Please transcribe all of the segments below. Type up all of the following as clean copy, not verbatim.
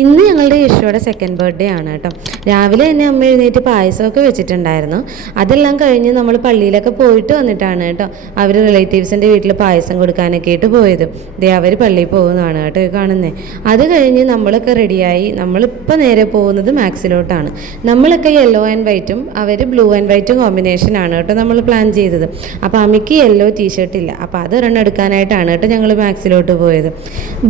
ഇന്ന് ഞങ്ങളുടെ യശോയുടെ second birthday ആണ് കേട്ടോ. രാവിലെ തന്നെ അമ്മ എഴുന്നേറ്റ് പായസമൊക്കെ വെച്ചിട്ടുണ്ടായിരുന്നു. അതെല്ലാം കഴിഞ്ഞ് നമ്മൾ പള്ളിയിലൊക്കെ പോയിട്ട് വന്നിട്ടാണ് കേട്ടോ അവർ റിലേറ്റീവ്സിൻ്റെ വീട്ടിൽ പായസം കൊടുക്കാനൊക്കെ ആയിട്ട് പോയത്. അവർ പള്ളിയിൽ പോകുന്നതാണ് കേട്ടോ കാണുന്നത്. അത് കഴിഞ്ഞ് നമ്മളൊക്കെ റെഡിയായി. നമ്മളിപ്പോൾ നേരെ പോകുന്നത് മാക്സിലോട്ടാണ്. നമ്മളൊക്കെ യെല്ലോ ആൻഡ് വൈറ്റും അവർ ബ്ലൂ ആൻഡ് വൈറ്റും കോമ്പിനേഷനാണ് കേട്ടോ നമ്മൾ പ്ലാൻ ചെയ്തത്. അപ്പോൾ അമ്മയ്ക്ക് യെല്ലോ ടീഷർട്ട് ഇല്ല, അപ്പോൾ അത് ഒരെണ്ണം എടുക്കാനായിട്ടാണ് കേട്ടോ ഞങ്ങൾ മാക്സിലോട്ട് പോയത്.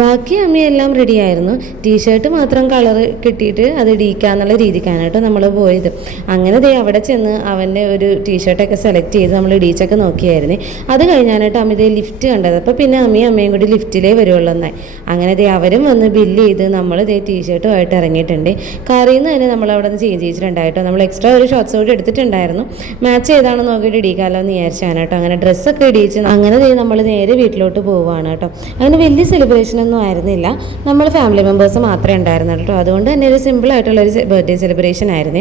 ബാക്കി അമ്മയെല്ലാം റെഡിയായിരുന്നു. ടീഷർട്ട് മാത്രം കളർ കിട്ടിയിട്ട് അത് ഇടിക്കാന്നുള്ള രീതിക്കാണ് കേട്ടോ നമ്മൾ പോയത്. അങ്ങനെ അവിടെ ചെന്ന് അവൻ്റെ ഒരു ടീഷർട്ടൊക്കെ സെലക്ട് ചെയ്ത് നമ്മൾ ഇടിച്ചൊക്കെ നോക്കിയായിരുന്നു. അത് കഴിഞ്ഞാണ് കേട്ടോ അമ്മ ലിഫ്റ്റ് കണ്ടത്. അപ്പോൾ പിന്നെ അമ്മയും കൂടി ലിഫ്റ്റിലേ വരുള്ളൂ എന്നായി. അങ്ങനെ അവരും വന്ന് ബില്ല് ചെയ്ത് നമ്മൾ ടീഷർട്ടുമായിട്ട് ഇറങ്ങിയിട്ടുണ്ട്. കാറിൽ നിന്ന് തന്നെ നമ്മൾ അവിടെ നിന്ന് ചേഞ്ച് ചെയ്തിട്ടുണ്ടായിട്ടോ. നമ്മൾ എക്സ്ട്രാ ഒരു ഷോർട്ട്സ് കൂടി എടുത്തിട്ടുണ്ടായിരുന്നു. മാച്ച് ഏതാണെന്ന് നോക്കിയിട്ട് ഇടിക്കാമല്ലോ എന്ന് വിചാരിച്ചാണ് കേട്ടോ. അങ്ങനെ ഡ്രസ്സൊക്കെ ഇടിച്ച് അങ്ങനെ നമ്മൾ നേരെ വീട്ടിലോട്ട് പോവുകയാണ് കേട്ടോ. അങ്ങനെ വലിയ സെലിബ്രേഷനൊന്നും ആയിരുന്നില്ല. നമ്മൾ ഫാമിലി മെമ്പേഴ്സ് മാത്രമേ ഉണ്ടായിരുന്നു കേട്ടോ. അതുകൊണ്ട് തന്നെ ഒരു സിമ്പിളായിട്ടുള്ളൊരു ബർത്ത്ഡേ സെലിബ്രേഷൻ ആയിരുന്നു.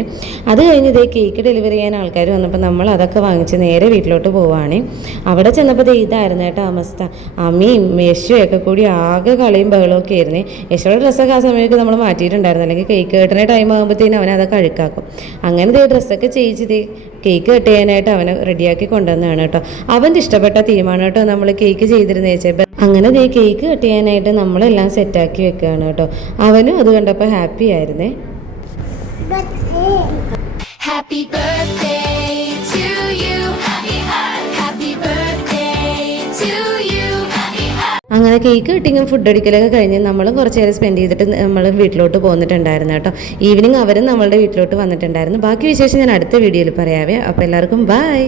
അത് കഴിഞ്ഞ് കേക്ക് ഡെലിവറി ചെയ്യാൻ ആൾക്കാർ വന്നപ്പോൾ നമ്മൾ അതൊക്കെ വാങ്ങിച്ച് നേരെ വീട്ടിലോട്ട് പോവുകയാണ്. അവിടെ ചെന്നപ്പോൾ ഇതായിരുന്നു കേട്ടോ അവസ്ഥ. അമ്മയും യശുവൊക്കെ കൂടി ആകെ കളിയും ബഹളമൊക്കെ ആയിരുന്നു. യശുയുടെ ഡ്രസ്സൊക്കെ ആ സമയത്ത് നമ്മൾ മാറ്റിയിട്ടുണ്ടായിരുന്നു. അല്ലെങ്കിൽ കേക്ക് കെട്ടുന്ന ടൈം ആകുമ്പോഴത്തേനും അവനെ അതൊക്കെ അഴുക്കാക്കും. അങ്ങനെ ഡ്രസ്സൊക്കെ ചെയ്ത് കേക്ക് കട്ട് ചെയ്യാനായിട്ട് അവനെ റെഡിയാക്കി കൊണ്ടുവന്നതാണ് കേട്ടോ. അവൻ്റെ ഇഷ്ടപ്പെട്ട തീമാണ് കേട്ടോ നമ്മൾ കേക്ക് ചെയ്തിരുന്നത് വെച്ചപ്പോൾ. അങ്ങനെ കേക്ക് കട്ട് ചെയ്യാനായിട്ട് നമ്മളെല്ലാം സെറ്റാക്കി വെക്കുകയാണ് കേട്ടോ. അവനും അത് കണ്ടപ്പോൾ ഹാപ്പി ആയിരുന്നേ. Happy birthday to you, happy birthday to you. അങ്ങനെ കേക്ക് കട്ടിങ്ങും ഫുഡ് അടിക്കലൊക്കെ കഴിഞ്ഞ് നമ്മളും കുറച്ച് നേരം സ്പെൻഡ് ചെയ്തിട്ട് നമ്മൾ വീട്ടിലോട്ട് പോന്നിട്ടുണ്ടായിരുന്നു കേട്ടോ. ഈവനിങ് അവരും നമ്മളുടെ വീട്ടിലോട്ട് വന്നിട്ടുണ്ടായിരുന്നു. ബാക്കി വിശേഷം ഞാൻ അടുത്ത വീഡിയോയിൽ പറയാവേ. അപ്പോൾ എല്ലാവർക്കും ബൈ.